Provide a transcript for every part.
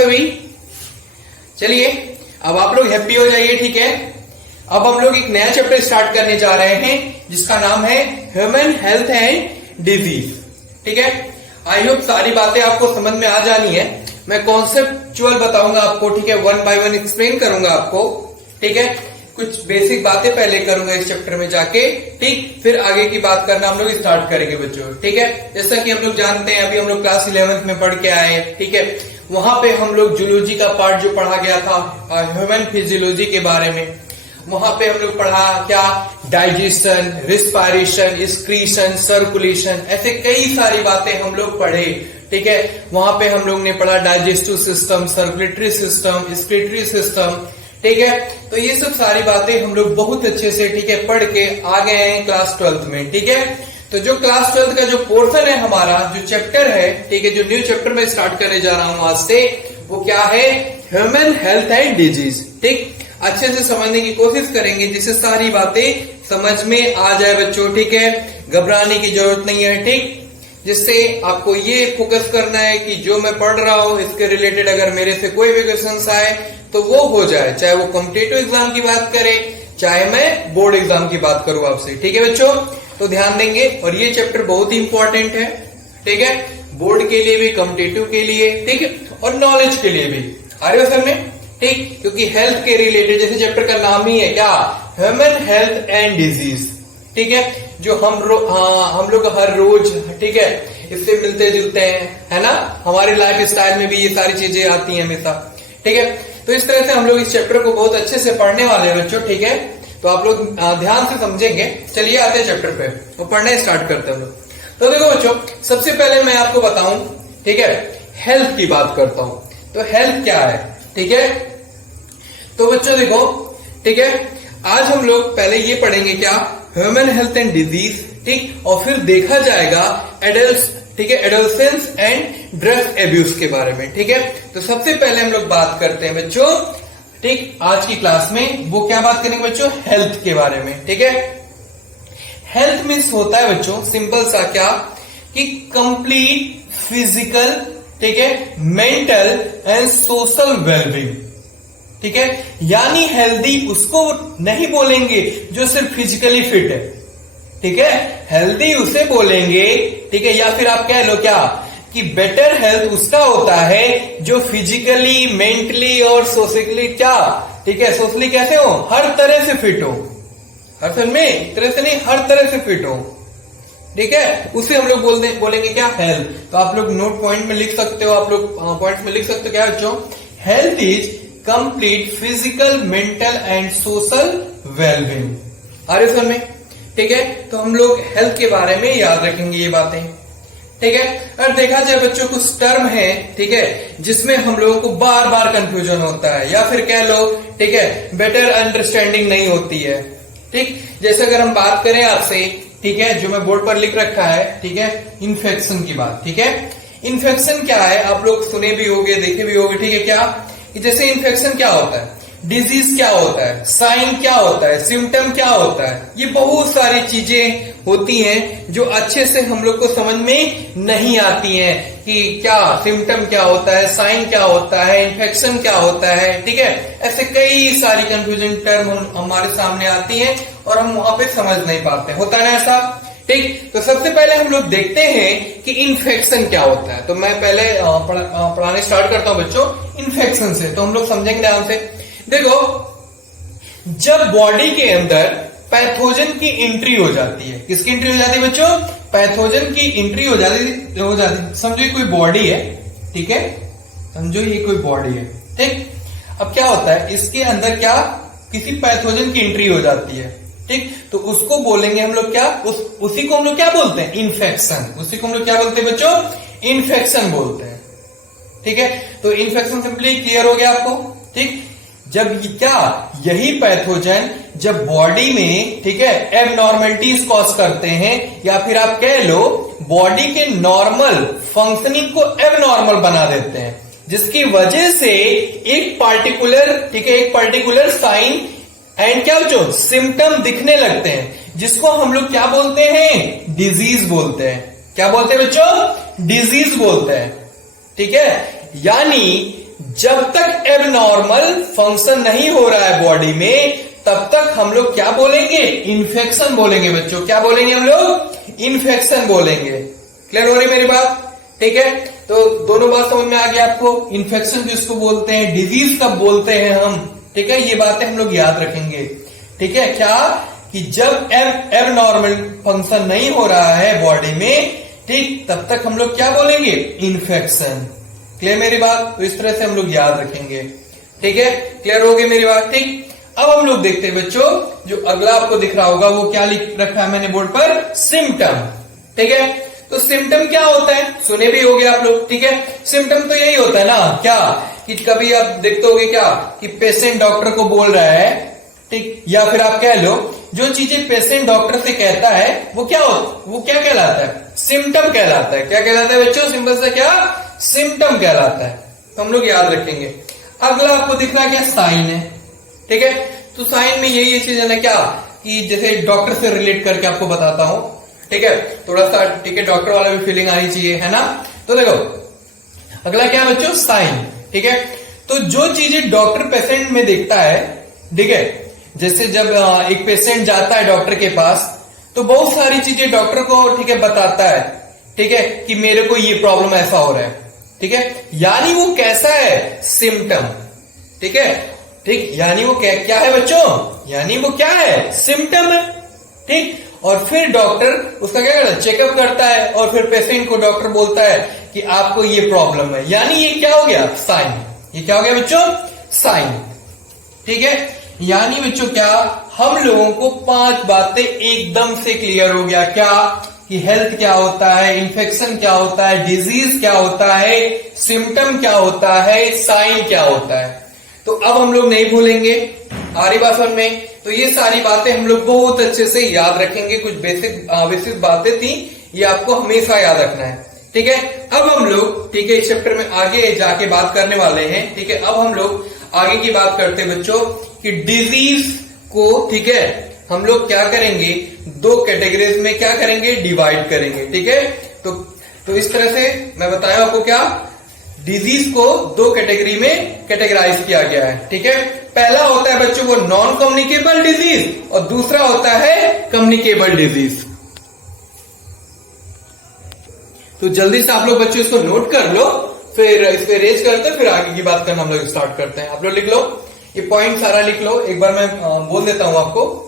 सभी। चलिए अब आप लोग हैप्पी हो जाइए, ठीक है। अब हम लोग एक नया चैप्टर स्टार्ट करने जा रहे हैं जिसका नाम है ह्यूमन हेल्थ एंड डिजीज, ठीक है। आई होप सारी बातें आपको समझ में आ जानी है। मैं कॉन्सेप्चुअल बताऊंगा आपको, ठीक है, 1 बाय 1 एक्सप्लेन करूंगा आपको, ठीक है। कुछ बेसिक बातें पहले करूंगा इस चैप्टर में जाके, ठीक, फिर आगे की बात करना हम लोग स्टार्ट करेंगे बच्चों, ठीक है। जैसा कि हम लोग जानते हैं, अभी हम लोग क्लास 11th में पढ़ के आए, ठीक है। वहां पे हम लोग जूलॉजी का पार्ट जो पढ़ा गया था ह्यूमन फिजियोलॉजी के बारे में, वहां पे हम लोग पढ़ा क्या, डाइजेशन, रिस्पायरेशन, एक्सक्रीशन, सर्कुलेशन, ऐसे कई सारी बातें हम लोग पढ़े, ठीक है। वहां पे हम लोग ने पढ़ा digestive system, circulatory system, excretory system, ठीक है। तो ये सब सारी बातें हम लोग बहुत अच्छे से, ठीक है, पढ़ के आ गए हैं क्लास 12th में, ठीक है। तो जो क्लास 12th का जो पोर्शन है हमारा, जो चैप्टर है, ठीक है, जो न्यू चैप्टर में स्टार्ट करने जा रहा हूं आज से, वो क्या है, ह्यूमन हेल्थ एंड डिजीज, ठीक। अच्छे से समझने की कोशिश करेंगे जिससे सारी बातें समझ में आ जाए बच्चों, ठीक है। घबराने की जरूरत नहीं है, ठीक। जिससे आपको ये फोकस करना है कि जो मैं पढ़ रहा हूं इसके रिलेटेड अगर मेरे से कोई भी क्वेश्चंस आए तो वो हो जाए, चाहे वो कॉम्पिटिटिव एग्जाम की बात करे, चाहे मैं बोर्ड एग्जाम की बात करूं आपसे, ठीक है बच्चों। तो ध्यान देंगे, और ये चैप्टर बहुत ही इंपॉर्टेंट है, ठीक है, बोर्ड के लिए भी, कॉम्पिटिटिव के लिए, ठीक है, और नॉलेज के लिए भी। आ रहे हो सर में, ठीक, क्योंकि हेल्थ के रिलेटेड, जैसे चैप्टर का नाम ही है क्या, ह्यूमन हेल्थ एंड डिजीज, ठीक है, जो हम लोग हर रोज, ठीक है, इससे मिलते जुलते हैं, है ना। हमारे लाइफ स्टाइल में भी ये सारी चीजें आती हैं हमेशा, ठीक है। तो इस तरह से हम लोग इस चैप्टर को बहुत अच्छे से पढ़ने वाले हैं बच्चों, ठीक है। तो आप लोग ध्यान से समझेंगे। चलिए आते हैं चैप्टर पे, तो पढ़ने स्टार्ट करते हैं हम लोग। तो देखो बच्चों, सबसे पहले मैं आपको बताऊं, ठीक है, हेल्थ की बात करता हूं। तो हेल्थ क्या है, ठीक है। तो बच्चों देखो, ठीक है, आज हम लोग पहले ये पढ़ेंगे क्या, ह्यूमन हेल्थ एंड डिजीज, ठीक, और फिर देखा जाएगा एडल्ट, ठीक है, एडोलेसेंस एंड ड्रग एब्यूज के बारे में, ठीक है। तो सबसे पहले हम लोग बात करते हैं बच्चों, ठीक, आज की क्लास में वो क्या बात करेंगे बच्चों, हेल्थ के बारे में, ठीक है। हेल्थ मीन्स होता है बच्चों सिंपल सा क्या, कि कंप्लीट फिजिकल, ठीक है, मेंटल एंड सोशल वेलबींग, ठीक है। यानी हेल्दी उसको नहीं बोलेंगे जो सिर्फ फिजिकली फिट है, ठीक है, हेल्दी उसे बोलेंगे, ठीक है। या फिर आप कह लो क्या, कि बेटर हेल्थ उसका होता है जो फिजिकली, मेंटली और सोशली क्या, ठीक है, सोशली कैसे हो, हर तरह से फिट हो, हर तरह में, एक तरह से नहीं, हर तरह से फिट हो, ठीक है, उसे हम लोग बोलेंगे क्या, हेल्थ। तो आप लोग नोट पॉइंट में लिख सकते हो, आप लोग पॉइंट में लिख सकते हो क्या बच्चों, health is complete physical, mental and social wellbeing. आ रहे सर में, ठीक है। तो हम लोग हेल्थ के बारे में याद रखेंगे ये बातें, ठीक है। और देखा जाए बच्चों, कुछ टर्म है, ठीक है, जिसमें हम लोगों को बार बार कंफ्यूजन होता है, या फिर कह लो, ठीक है, बेटर अंडरस्टैंडिंग नहीं होती है, ठीक। जैसे अगर हम बात करें आपसे, ठीक है, जो मैं बोर्ड पर लिख रखा है, ठीक है, इन्फेक्शन की बात, ठीक है। इन्फेक्शन क्या है, आप लोग सुने भी होंगे, देखे भी होंगे, ठीक है, क्या, जैसे इन्फेक्शन क्या होता है, डिजीज क्या होता है, साइन क्या होता है, सिम्टम क्या होता है, ये बहुत सारी चीजें होती हैं जो अच्छे से हम लोग को समझ में नहीं आती हैं, कि क्या सिम्टम क्या होता है, साइन क्या होता है, इन्फेक्शन क्या होता है, ठीक है। ऐसे कई सारी कंफ्यूजन टर्म हमारे सामने आती हैं और हम वहां पे समझ नहीं पाते, होता है ना ऐसा, ठीक। तो सबसे पहले हम लोग देखते हैं कि इन्फेक्शन क्या होता है। तो मैं पहले पढ़ाने स्टार्ट करता हूं बच्चों इन्फेक्शन से, तो हम लोग समझेंगे ध्यान से। देखो, जब बॉडी के अंदर पैथोजन की एंट्री हो जाती है, किसकी एंट्री हो जाती है बच्चों, पैथोजन की एंट्री हो जाती, समझो ये कोई बॉडी है, ठीक है, समझो ये कोई बॉडी है, ठीक। अब क्या होता है, इसके अंदर क्या, किसी पैथोजन की एंट्री हो जाती है, ठीक। तो उसको बोलेंगे हम लोग क्या, उसी को हम लोग क्या बोलते हैं, इन्फेक्शन। उसी को हम लोग क्या बोलते हैं बच्चों, इन्फेक्शन बोलते हैं, ठीक है। तो इन्फेक्शन सिंपली क्लियर हो गया आपको, ठीक। जब क्या, यही पैथोजन जब बॉडी में, ठीक है, एबनॉर्मलिटीज कॉज करते हैं, या फिर आप कह लो बॉडी के नॉर्मल फंक्शनिंग को एबनॉर्मल बना देते हैं, जिसकी वजह से एक पार्टिकुलर, ठीक है, एक पार्टिकुलर साइन एंड क्या बच्चों, सिम्टम दिखने लगते हैं, जिसको हम लोग क्या बोलते हैं, डिजीज बोलते हैं। क्या बोलते हैं बच्चों, डिजीज बोलते हैं, ठीक है। यानी जब तक एबनॉर्मल फंक्शन नहीं हो रहा है बॉडी में, तब तक हम लोग क्या बोलेंगे? इन्फेक्शन बोलेंगे बच्चों। क्या बोलेंगे हम लोग? इन्फेक्शन बोलेंगे। क्लियर हो रही मेरी बात? ठीक है, तो दोनों बात समझ में आ गया आपको। इन्फेक्शन जिसको बोलते हैं, डिजीज कब बोलते हैं हम, ठीक है, ये बातें हम लोग याद रखेंगे। ठीक है, क्या कि जब एबनॉर्मल फंक्शन नहीं हो रहा है बॉडी में, ठीक, तब तक हम लोग क्या बोलेंगे? इन्फेक्शन। क्लियर मेरी बात? तो इस तरह से हम लोग याद रखेंगे। ठीक है, क्लियर हो गई मेरी बात? ठीक, अब हम लोग देखते हैं बच्चों, जो अगला आपको दिख रहा होगा वो क्या लिख रखा है मैंने बोर्ड पर? सिम्टम। ठीक है, तो सिम्टम क्या होता है? सुने भी होंगे आप लोग। ठीक है, सिम्टम तो यही होता है ना, क्या कि कभी आप देखते होगे क्या कि पेशेंट डॉक्टर को बोल रहा है, ठीक, या फिर आप कह लो जो चीजें पेशेंट डॉक्टर से कहता है वो क्या कहलाता है? सिम्टम कहलाता है। क्या कहलाता है बच्चों? सिंपल से क्या? सिम्टम कहलाता है। तो हम लोग याद रखेंगे। अगला आपको दिख रहा है क्या? साइन है। ठीक है, तो साइन में यही चीज है ना, क्या कि जैसे डॉक्टर से रिलेट करके आपको बताता हूं। ठीक है, थोड़ा सा, ठीक है, डॉक्टर वाला भी फीलिंग आनी चाहिए, है ना? तो देखो अगला क्या है बच्चों? साइन। ठीक है, तो जो चीजें डॉक्टर पेशेंट में देखता है, ठीक है, जैसे जब एक पेशेंट जाता है डॉक्टर के पास, तो बहुत सारी चीजें डॉक्टर को, ठीक है, बताता है, ठीक है, कि मेरे को ये प्रॉब्लम ऐसा हो रहा है। ठीक है, यानी वो कैसा है? सिम्टम। ठीक है, ठीक, यानी वो क्या है बच्चों? यानी वो क्या है? सिम्टम है। ठीक, और फिर डॉक्टर उसका क्या करता है? चेकअप करता है, और फिर पेशेंट को डॉक्टर बोलता है कि आपको ये प्रॉब्लम है। यानी ये क्या हो गया? साइन। ये क्या हो गया बच्चों? साइन। ठीक है, यानी बच्चों क्या, हम लोगों को 5 बातें एकदम से क्लियर हो गया। क्या कि हेल्थ क्या होता है, इन्फेक्शन क्या होता है, डिजीज क्या होता है, सिम्टम क्या होता है, साइन क्या होता है। तो अब हम लोग नहीं भूलेंगे। आ रही बात समझ में? तो ये सारी बातें हम लोग बहुत अच्छे से याद रखेंगे। कुछ बेसिक बातें थी, ये आपको हमेशा याद रखना है। ठीक है, अब हम लोग, ठीक है, इस चैप्टर में आगे जाके बात करने वाले हैं। ठीक है, अब हम लोग आगे की बात करते हैं बच्चों कि डिजीज को, ठीक है, हम लोग क्या करेंगे? 2 कैटेगरीज में क्या करेंगे? डिवाइड करेंगे। ठीक है, तो इस तरह से मैं बताया आपको क्या, डिजीज को 2 कैटेगरी में कैटेगराइज किया गया है। ठीक है, पहला होता है बच्चों वो नॉन कम्युनिकेबल डिजीज, और दूसरा होता है कम्युनिकेबल डिजीज। तो जल्दी से आप लोग बच्चों इसको नोट कर लो, फिर इसको रेज करते हैं, फिर आगे की बात करना हम लोग स्टार्ट करते हैं। आप लोग लिख लो, ये पॉइंट सारा लिख लो। एक बार मैं बोल देता हूं आपको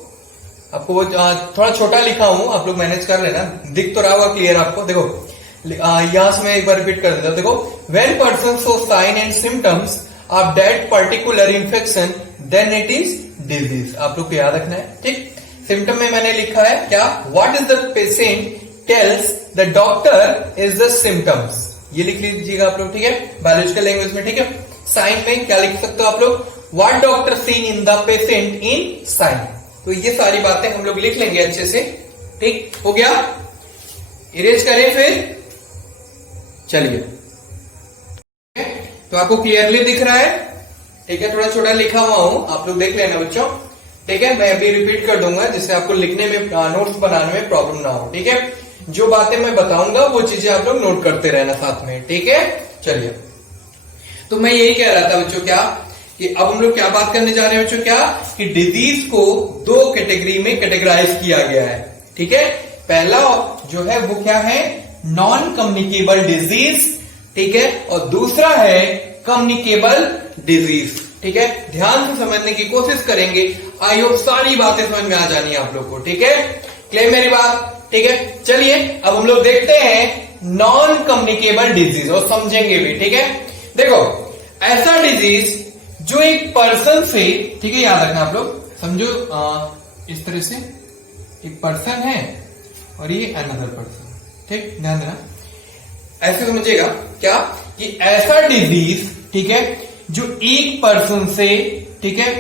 वो थोड़ा छोटा लिखा हूं, आप लोग मैनेज कर लेना। दिख तो रहा होगा क्लियर आपको? देखो यहां से मैं एक बार रिपीट कर देता हूं। देखो, when person show sign and symptoms of that particular infection then it is disease. आप लोग को याद रखना है। ठीक, सिम्टम में मैंने लिखा है क्या? What is the patient tells the doctor is the symptoms. ये लिख लीजिएगा आप लोग। ठीक है, बायोलॉजिकल लैंग्वेज में। ठीक है, साइन में क्या लिख सकते हो आप लोग? What doctor seen in the patient in sign. तो ये सारी बातें हम लोग लिख लेंगे अच्छे से। ठीक हो गया, इरेज करें फिर। चलिए, तो आपको क्लियरली दिख रहा है? ठीक है, थोड़ा छोटा लिखा हुआ हूं, आप लोग देख लेना बच्चों। ठीक है, मैं अभी रिपीट कर दूंगा जिससे आपको लिखने में, नोट्स बनाने में प्रॉब्लम ना हो। ठीक है, जो बातें मैं बताऊंगा वो चीजें आप लोग नोट करते रहना साथ में। ठीक है, चलिए, तो मैं यही कह रहा था बच्चों क्या कि अब हम लोग क्या बात करने जा रहे हैं बच्चों? क्या कि डिजीज को 2 कैटेगरी में कैटेगराइज किया गया है। ठीक है, पहला जो है वो क्या है? Non communicable disease. ठीक है, और दूसरा है कम्युनिकेबल डिजीज। ठीक है, ध्यान से समझने की कोशिश करेंगे। आई होप सारी बातें समझ में आ जानी है आप लोग को। ठीक है, क्लियर मेरी बात? ठीक है, चलिए अब हम लोग देखते हैं नॉन कम्युनिकेबल डिजीज और समझेंगे भी। ठीक है, देखो ऐसा डिजीज जो एक पर्सन से, ठीक है, याद रखना आप लोग, समझो इस तरह से एक पर्सन है और ये अनदर पर्सन। ठीक, ध्यान देना, ऐसे समझिएगा क्या कि ऐसा डिजीज, ठीक है, जो एक पर्सन से, ठीक है,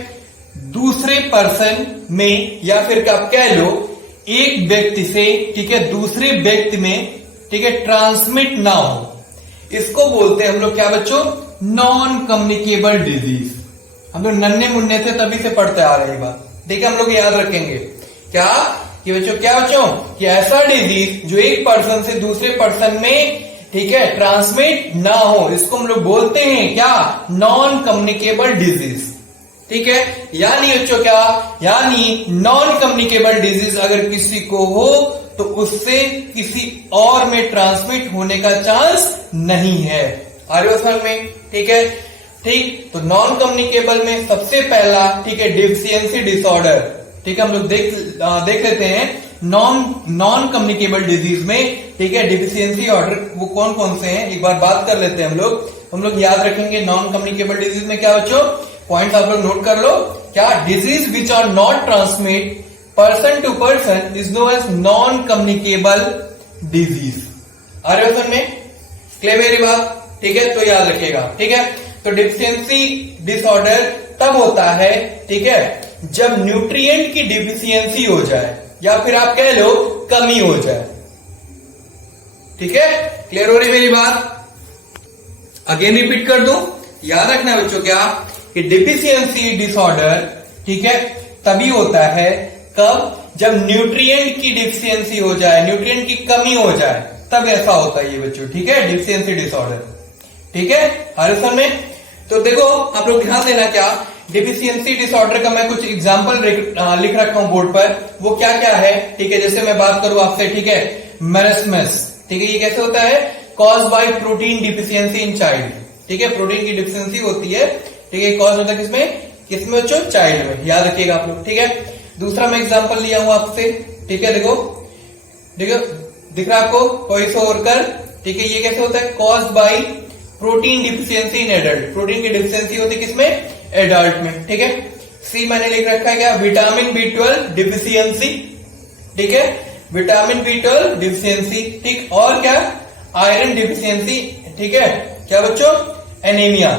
दूसरे पर्सन में, या फिर आप कह लो एक व्यक्ति से, ठीक है, दूसरे व्यक्ति में, ठीक है, ट्रांसमिट ना हो, इसको बोलते हैं हम लोग क्या बच्चों? Non communicable disease. हम लोग नन्हे मुन्ने से तभी से पढ़ते आ रहे हैं बात। ठीक है, हम लोग याद रखेंगे क्या कि बच्चों, क्या बच्चों, कि ऐसा डिजीज जो एक पर्सन से दूसरे पर्सन में, ठीक है, ट्रांसमिट ना हो, इसको हम लोग बोलते हैं क्या, नॉन कम्युनिकेबल डिजीज। ठीक है, यानी बच्चों क्या, यानी नॉन कम्युनिकेबल डिजीज अगर किसी को हो तो उससे किसी और में ट्रांसमिट होने का चांस नहीं है। आर्योसर में, ठीक है, ठीक। तो नॉन कम्युनिकेबल में सबसे पहला, ठीक है, डिफिशियंसी डिसऑर्डर। ठीक है, हम लोग देख लेते हैं नॉन कम्युनिकेबल डिजीज में, ठीक है, डिफिशियंसी ऑर्डर वो कौन कौन से हैं, एक बार बात कर लेते हैं हम लोग याद रखेंगे नॉन कम्युनिकेबल डिजीज में क्या बच्चों, पॉइंट्स आप लोग नोट कर लो। क्या, disease which are not transmit person to person is known as non communicable disease. आ रहे हो में, क्लियर मेरी बात, ठीक है, तो याद रखिएगा। ठीक है, तो डिफिशियंसी डिसऑर्डर तब होता है, ठीक है, जब न्यूट्रिएंट की डिफिशियंसी हो जाए या फिर आप कह लो कमी हो जाए। ठीक है, क्लियर हो रही मेरी बात, अगेन रिपीट कर दूं, याद रखना बच्चों क्या, कि डिफिशियंसी डिसऑर्डर, ठीक है, तभी होता है कब, जब न्यूट्रिएंट की डिफिशियंसी हो जाए, न्यूट्रिएंट की कमी हो जाए, तब ऐसा होता है ये बच्चों। ठीक है, डिफिशियंसी डिसऑर्डर। ठीक है, हर सर में, तो देखो आप लोग ध्यान देना क्या, डिफिशियंसी डिसऑर्डर का मैं कुछ एग्जांपल लिख रखा हूं बोर्ड पर, वो क्या क्या है। ठीक है, जैसे मैं बात करूं आपसे, ठीक है, मेरस्मस, ठीक है, ये कैसे होता है, cause by protein deficiency in child. ठीक है, प्रोटीन की डिफिशियंसी होती है, ठीक है, कॉज होता है किसमें बच्चों, चाइल्ड में, याद रखिएगा आप लोग। ठीक है, दूसरा मैं एग्जांपल लिया हूं आपसे, ठीक है, देखो दिख रहा आपको, क्वाइसोवर्कर, ठीक है, ये कैसे होता है, cause by protein deficiency in adult, protein की डिफिशियंसी होती है किसमें, एडल्ट में। ठीक है, सी मैंने लिख रखा है क्या, विटामिन B12 डिफिशियंसी। ठीक है, विटामिन B12 डिफिशियंसी, ठीक, और क्या, आयरन डिफिशियंसी। ठीक है, क्या बच्चों, एनीमिया।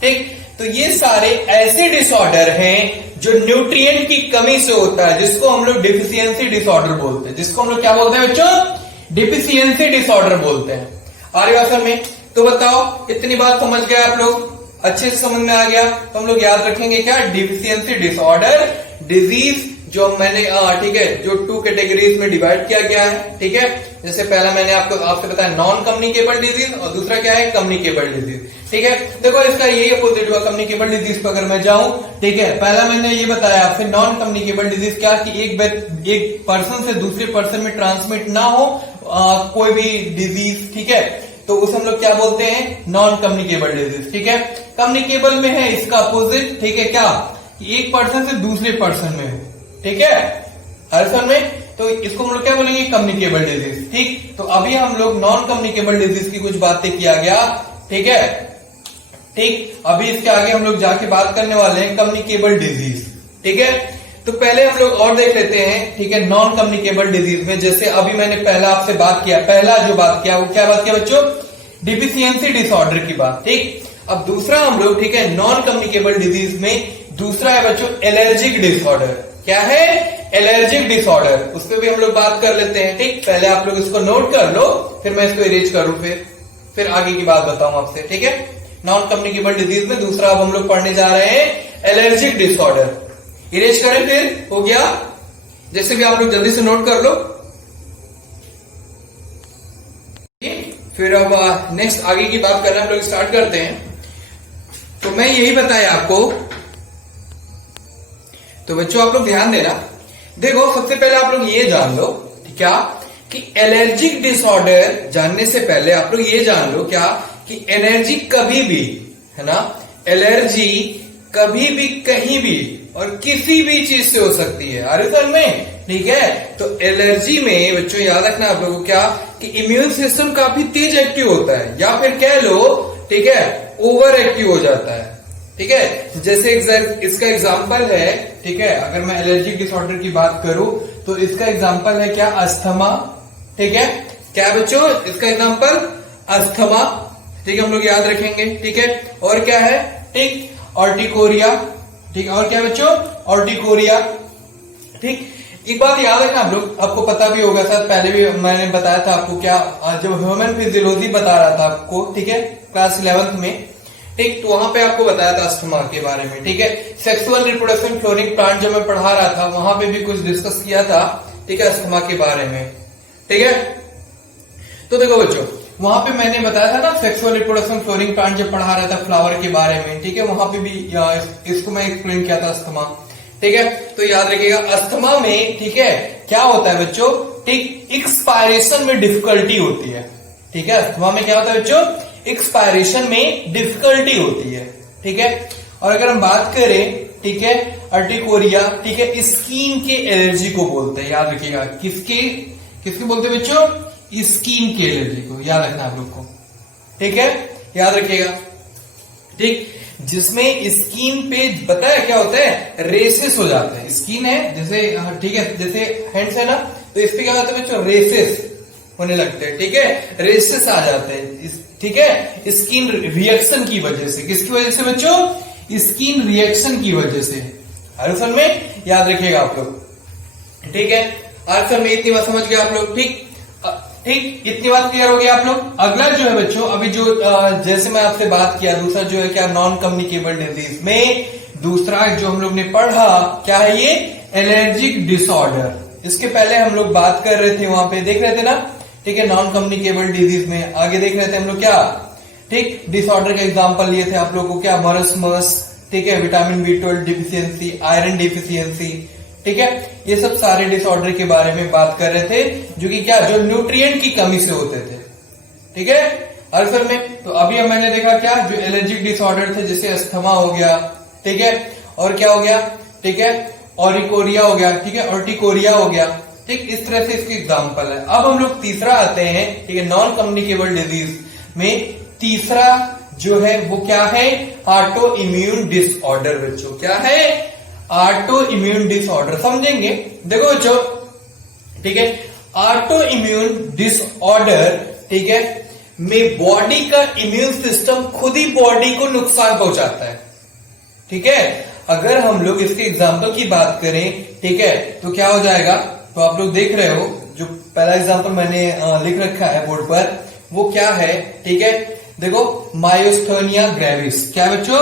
ठीक, तो ये सारे ऐसे डिसऑर्डर हैं जो न्यूट्रिएंट की कमी से होता है, जिसको हम लोग डिफिशियंसी डिसऑर्डर बोलते हैं, जिसको हम लोग क्या बोलते हैं बच्चों, डिफिशियंसी डिसऑर्डर बोलते हैं। आर्य असर में, तो बताओ इतनी बात समझ गए आप लोग, अच्छे से समझ में आ गया, तो हम लोग याद रखेंगे क्या, डिफिशियंसी डिसऑर्डर डिजीज जो मैंने, ठीक है, जो 2 कैटेगरीज में डिवाइड किया गया है। ठीक है, जैसे पहला मैंने आपसे बताया नॉन कम्युनिकेबल डिजीज, और दूसरा क्या है, कम्युनिकेबल डिजीज। ठीक है, देखो इसका यही अपोजिट हुआ, कम्युनिकेबल डिजीज पर अगर मैं जाऊं, ठीक है, पहला मैंने ये बताया आपसे नॉन कम्युनिकेबल डिजीज क्या, कि एक पर्सन से दूसरे पर्सन में ट्रांसमिट ना हो कोई भी डिजीज। ठीक है, तो उसे हम लोग क्या बोलते हैं, नॉन कम्युनिकेबल डिजीज। ठीक है, कम्युनिकेबल में है इसका अपोजिट, ठीक है, क्या, कि एक पर्सन से दूसरे पर्सन में हो। ठीक है, हर में, तो इसको हम लोग क्या बोलेंगे, कम्युनिकेबल डिजीज। ठीक, तो अभी हम लोग नॉन कम्युनिकेबल डिजीज की कुछ बातें किया गया। ठीक है, ठीक, अभी इसके आगे हम लोग जाके बात करने वाले हैं कम्युनिकेबल डिजीज। ठीक है, तो पहले हम लोग और देख लेते हैं, ठीक है, नॉन कम्युनिकेबल डिजीज में, जैसे अभी मैंने पहला आपसे बात किया, पहला जो बात किया वो क्या बात किया बच्चों, डिफिशियंसी डिसऑर्डर की बात। ठीक, अब दूसरा हम लोग, ठीक है, नॉन कम्युनिकेबल डिजीज में दूसरा है बच्चों एलर्जिक डिसऑर्डर। क्या है, एलर्जिक डिसऑर्डर, उस पर भी हम लोग बात कर लेते हैं। ठीक, पहले आप लोग इसको नोट कर लो, फिर मैं इसको इरेज करूं, फिर आगे की बात बताऊं आपसे। ठीक है, नॉन कम्युनिकेबल डिजीज में दूसरा अब हम लोग पढ़ने जा रहे हैं एलर्जिक डिसऑर्डर। इरेज करें, फिर हो गया, जैसे भी आप लोग जल्दी से नोट कर लो। फिर अब नेक्स्ट आगे की बात करना हम लोग स्टार्ट करते हैं। तो मैं यही बताया आपको, तो बच्चों आप लोग ध्यान देना। देखो सबसे पहले आप लोग ये जान लो क्या, कि एलर्जिक डिसऑर्डर जानने से पहले आप लोग ये जान लो क्या, कि एलर्जी कभी भी, है ना, एलर्जी कभी भी कहीं भी और किसी भी चीज से हो सकती है। अरे सर में, ठीक है, तो एलर्जी में बच्चों याद रखना आप लोगों को क्या, कि इम्यून सिस्टम काफी तेज एक्टिव होता है, या फिर कह लो, ठीक है, ओवर एक्टिव हो जाता है। ठीक है, जैसे इसका एग्जाम्पल है, ठीक है, अगर मैं एलर्जिक डिसऑर्डर की बात करूं तो इसका एग्जाम्पल है क्या, अस्थमा। ठीक है, क्या बच्चों, इसका एग्जाम्पल अस्थमा। ठीक है, हम लोग याद रखेंगे। ठीक है, और क्या है, ठीक, ऑर्टिकोरिया। ठीक, और क्या बच्चों, ऑर्टिकोरिया। ठीक, एक बात याद रखना आप लोग, आपको पता भी होगा सर, पहले भी मैंने बताया था आपको, क्या, जब ह्यूमन फिजियोलॉजी बता रहा था आपको, ठीक है, क्लास 11th में, ठीक, तो वहां पे आपको बताया था अस्थमा के बारे में। ठीक है, सेक्सुअल रिप्रोडक्शन फ्लोरिंग प्लांट जब मैं पढ़ा रहा था वहां पे भी कुछ डिस्कस किया था, ठीक है, अस्थमा के बारे में। ठीक है, तो देखो बच्चों, वहां पे मैंने बताया था ना सेक्सुअल रिप्रोडक्शन फ्लोरिंग प्लांट जब पढ़ा रहा था फ्लावर के बारे में, ठीक है, वहां पे भी इसको मैं एक्सप्लेन किया था अस्थमा, ठीक है। तो याद रखिएगा अस्थमा में, ठीक है, क्या होता है बच्चों, ठीक, एक्सपायरेशन में डिफिकल्टी होती है, ठीक है। अस्थमा में क्या होता है बच्चों, एक्सपायरेशन में डिफिकल्टी होती है, ठीक है। और अगर हम बात करें, ठीक है, अर्टिकोरिया, ठीक है, स्किन के एलर्जी को बोलते हैं, याद रखिएगा, किसके बोलते हैं बच्चों, स्किन के एलर्जी को, याद रखना आप लोग को, ठीक है, याद रखिएगा, ठीक, जिसमें स्किन पे पता है क्या होता है, रेसेस हो जाते हैं, स्किन है जैसे, ठीक है, जैसे हैंड्स है ना, तो इस पे क्या होता है बच्चों, रेसेस होने लगते हैं, ठीक है, रेसेस आ जाते हैं, ठीक है, स्किन रिएक्शन की वजह से, किसकी वजह से बच्चों, स्किन रिएक्शन की वजह से, आर में याद रखिएगा आप लोग, ठीक है। आर में इतनी बात समझ गए आप लोग, ठीक, ठीक, इतनी बात क्लियर हो गई आप लोग। अगला जो है बच्चों, अभी जो जैसे मैं आपसे बात किया, दूसरा जो है क्या, नॉन कम्युनिकेबल डिजीज में दूसरा जो हम लोग ने पढ़ा क्या है, ये एलर्जिक डिसऑर्डर। इसके पहले हम लोग बात कर रहे थे, वहां पे देख रहे थे ना, ठीक है, नॉन कम्युनिकेबल डिजीज में आगे देख रहे थे हम लोग क्या, ठीक, डिसऑर्डर का एग्जांपल लिए थे आप लोगों को, क्या, मरसमस, ठीक है, vitamin B12 deficiency, iron deficiency, ठीक है, ये सब सारे डिसऑर्डर के बारे में बात कर रहे थे, जो कि क्या, जो न्यूट्रिएंट की कमी से होते थे, ठीक है, अल्सर में। तो अभी हम मैंने देखा क्या, जो एलर्जिक डिसऑर्डर थे, जैसे अस्थमा हो गया, ठीक है, और क्या हो गया, ठीक है, ऑरिकोरिया हो गया, ठीक है, ऑर्टिकोरिया हो गया, ठीक, इस तरह से इसके एग्जाम्पल है। अब हम लोग तीसरा आते हैं, ठीक है, नॉन कम्युनिकेबल डिजीज में तीसरा जो है वो क्या है, ऑटो इम्यून डिसऑर्डर बच्चों, क्या है, ऑटो इम्यून डिसऑर्डर, समझेंगे, देखो बच्चों, ठीक है, ऑटो इम्यून डिसऑर्डर, ठीक है, में बॉडी का इम्यून सिस्टम खुद ही बॉडी को नुकसान पहुंचाता है, ठीक है। अगर हम लोग इसके एग्जाम्पल की बात करें, ठीक है, तो क्या हो जाएगा, तो आप लोग देख रहे हो, जो पहला एग्जाम्पल मैंने लिख रखा है बोर्ड पर, वो क्या है, ठीक है, देखो, मायोस्थेनिया ग्रेविस, क्या बच्चों,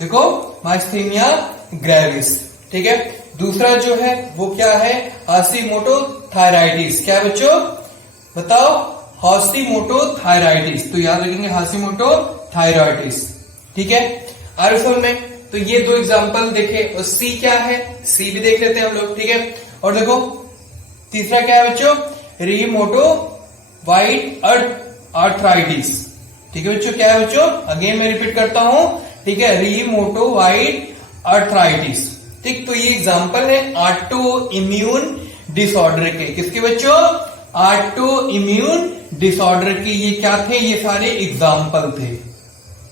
देखो, मायोस्थेनिया ग्रेविस, ठीक है। दूसरा जो है वो क्या है, हाशिमोटो थायराइटिस, क्या बच्चों, बताओ, हाशिमोटो थायराइटिस, तो याद रखेंगे हाशिमोटो थायराइटिस, ठीक है, आरफल में। तो ये दो एग्जांपल देखे, और सी क्या है, सी भी देख लेते हैं हम लोग, ठीक है। और देखो तीसरा क्या है बच्चों, रिमोटो वाइट आर्थराइटिस, ठीक है बच्चों, क्या है बच्चों, अगेन मैं रिपीट करता हूं, ठीक है, रिमोटो वाइट आर्थराइटिस, ठीक। तो ये एग्जांपल है ऑटो इम्यून डिसऑर्डर के, किसके बच्चों, ऑटो इम्यून डिसऑर्डर के, ये क्या थे, ये सारे एग्जांपल थे,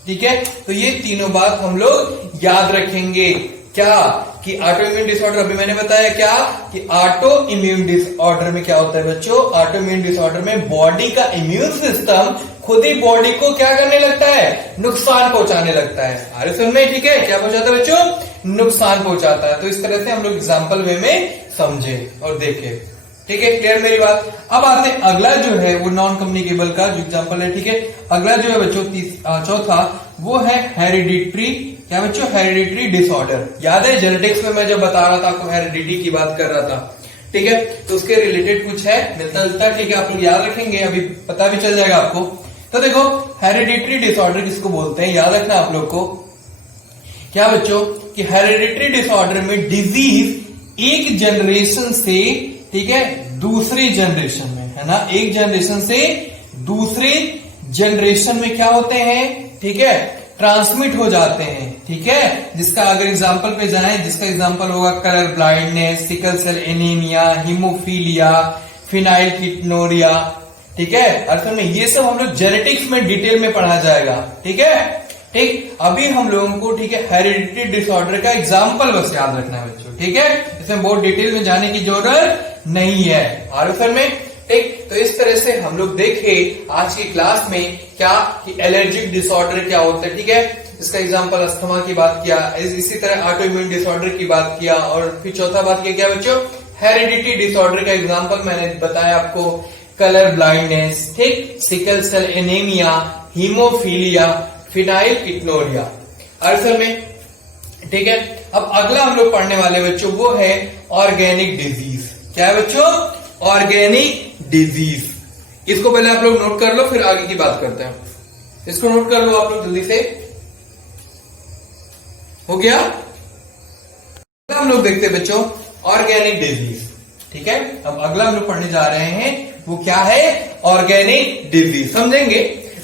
ठीक है। तो ये तीनों बात हम लोग याद रखेंगे, क्या, कि ऑटो इम्यून डिसऑर्डर, अभी मैंने बताया क्या, कि ऑटो इम्यून डिसऑर्डर में क्या होता है बच्चों, ऑटो इम्यून डिसऑर्डर में बॉडी का इम्यून सिस्टम खुद ही बॉडी को क्या करने लगता है, नुकसान पहुंचाने लगता है, आगे सुन में, ठीक है, क्या पहुंचाता है बच्चों, नुकसान पहुंचाता है। तो इस तरह से हम लोग एग्जाम्पल वे में समझे और देखे, ठीक है, क्लियर मेरी बात। अब आते हैं अगला जो है वो नॉन कम्युनिकेबल का जो एग्जाम्पल है, ठीक है। अगला जो है बच्चों चौथा, वो है हेरिडिटरी, क्या बच्चों, हेरिडिटरी डिसऑर्डर। याद है जेनेटिक्स में मैं जब बता रहा था आपको, हेरिडिटी की बात कर रहा था, ठीक है, तो उसके रिलेटेड कुछ है, मिलता जुलता, ठीक है, आप लोग याद रखेंगे, अभी पता भी चल जाएगा आपको। तो देखो हेरिडिटरी डिसऑर्डर किसको बोलते हैं, याद रखना आप लोग को, क्या बच्चों, कि हेरिडिटरी डिसऑर्डर में डिजीज एक जनरेशन से, ठीक है, दूसरी जनरेशन में, है ना, एक जनरेशन से दूसरे जनरेशन में क्या होते हैं, ठीक है, ट्रांसमिट हो जाते हैं, ठीक है। जिसका अगर एग्जांपल पे जाएं, जिसका एग्जांपल होगा colour blindness, sickle cell anaemia, haemophilia, phenylketonuria, ठीक है। अर्थात में ये सब हम लोग जेनेटिक्स में डिटेल में पढ़ा जाएगा, ठीक है, ठीक। अभी हम लोगों को, ठीक है, हेरिडिटरी डिसऑर्डर का एग्जांपल बस याद रखना है बच्चों, ठीक है, इसमें बहुत डिटेल में जाने की जरूरत नहीं है, आर में, ठीक। तो इस तरह से हम लोग देखे आज की क्लास में क्या, कि एलर्जिक डिसऑर्डर क्या होता है, ठीक है, इसका एग्जांपल अस्थमा की बात किया, इसी तरह ऑटो इम्यून डिसऑर्डर की बात किया, और फिर चौथा बात किया क्या बच्चों, हेरिडिटरी डिसऑर्डर का एग्जांपल मैंने बताया आपको, कलर ब्लाइंडनेस, ठीक, sickle cell anaemia, haemophilia, phenylketonuria, ulcer में, ठीक है। अब अगला हम लोग पढ़ने वाले बच्चों वो है ऑर्गेनिक डिजीज, क्या है बच्चों, ऑर्गेनिक डिजीज। इसको पहले आप लोग नोट कर लो, फिर आगे की बात करते हैं। इसको नोट कर लो आप लोग जल्दी से। हो गया? हम लोग देखते हैं बच्चों ऑर्गेनिक डिजीज। ठीक है, अब अगला हम लोग पढ़ने जा रहे हैं, वो क्या है? Organic disease. समझेंगे?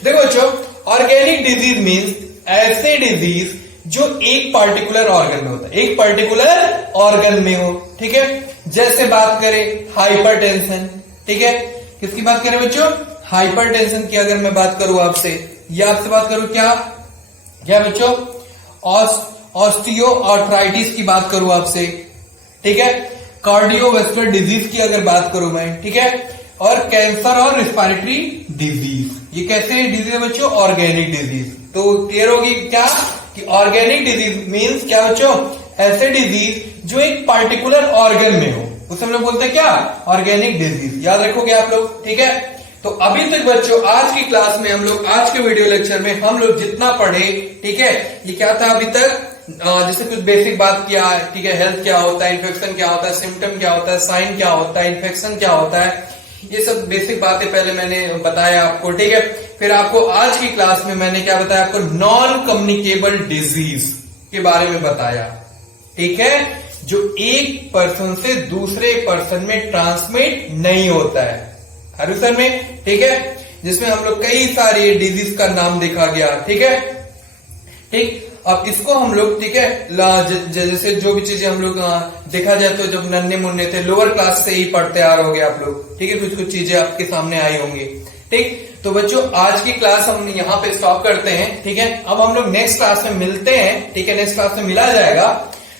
देखो बच्चों, ऑर्गेनिक डिजीज मीन्स ऐसे डिजीज जो एक पर्टिकुलर ऑर्गन में होता है, एक पर्टिकुलर ऑर्गन में हो। ठीक है, जैसे बात करें हाइपरटेंशन। ठीक है, किसकी बात करें बच्चों? हाइपरटेंशन की अगर मैं बात करूं आपसे, या आपसे बात करूं क्या बच्चों? ऑस्टियोआर्थराइटिस की बात करूं आपसे। ठीक है, कार्डियोवास्कुलर डिजीज की अगर बात करूं मैं। ठीक है, और कैंसर और रिस्पिरेटरी डिजीज, ये कैसे डिजीज है बच्चों? Organic disease. तो क्लियर होगी क्या कि ऑर्गेनिक डिजीज मीन्स क्या बच्चों? ऐसे डिजीज जो एक पार्टिकुलर ऑर्गन में हो, उसे हम लोग बोलते हैं क्या? Organic disease. याद रखोगे आप लोग? ठीक है, तो अभी तक बच्चों आज की क्लास में हम लोग, आज के वीडियो लेक्चर में हम लोग जितना पढ़े, ठीक है, ये क्या था अभी तक? जैसे कुछ बेसिक बात किया। ठीक है, हेल्थ क्या होता है, इन्फेक्शन क्या होता है, सिम्टम क्या होता है, साइन क्या होता है, इन्फेक्शन क्या होता है, ये सब बेसिक बातें पहले मैंने बताया आपको। ठीक है, फिर आपको आज की क्लास में मैंने क्या बताया आपको? नॉन कम्युनिकेबल डिजीज के बारे में बताया। ठीक है, जो एक पर्सन से दूसरे पर्सन में ट्रांसमिट नहीं होता है, हर सर में। ठीक है, जिसमें हम लोग कई सारे डिजीज का नाम देखा गया। ठीक है, ठीक, अब इसको हम लोग, ठीक है, जैसे जो भी चीजें हम लोग देखा जाए तो जब नन्हे मुन्ने थे, लोअर क्लास से ही पढ़ते आ रहे होगे आप लोग। ठीक है, कुछ चीजें आपके सामने आई होंगी। ठीक, तो बच्चों आज की क्लास हम यहाँ पे स्टॉप करते हैं। ठीक है, अब हम लोग नेक्स्ट क्लास में मिलते हैं। ठीक है, नेक्स्ट क्लास में मिला जाएगा,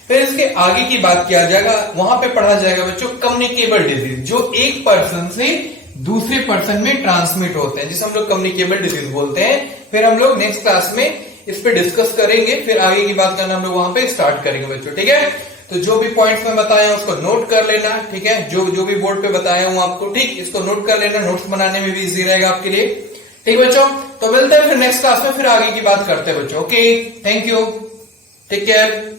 फिर इसके आगे की बात किया जाएगा। वहां पे पढ़ा जाएगा बच्चों कम्युनिकेबल डिजीज, जो एक पर्सन से दूसरे पर्सन में ट्रांसमिट होते हैं, जिसे हम लोग कम्युनिकेबल डिजीज बोलते हैं। फिर हम लोग नेक्स्ट क्लास में इस पे डिस्कस करेंगे, फिर आगे की बात करना हम लोग वहां पे स्टार्ट करेंगे बच्चों। ठीक है, तो जो भी पॉइंट्स मैं बताया उसको नोट कर लेना। ठीक है, जो भी बोर्ड पे बताया हूं आपको, ठीक, इसको नोट कर लेना, नोट्स बनाने में भी इजी रहेगा आपके लिए। ठीक बच्चों, तो मिलते हैं फिर नेक्स्ट क्लास में, फिर आगे की बात करते हैं बच्चों। Okay, thank you, take care.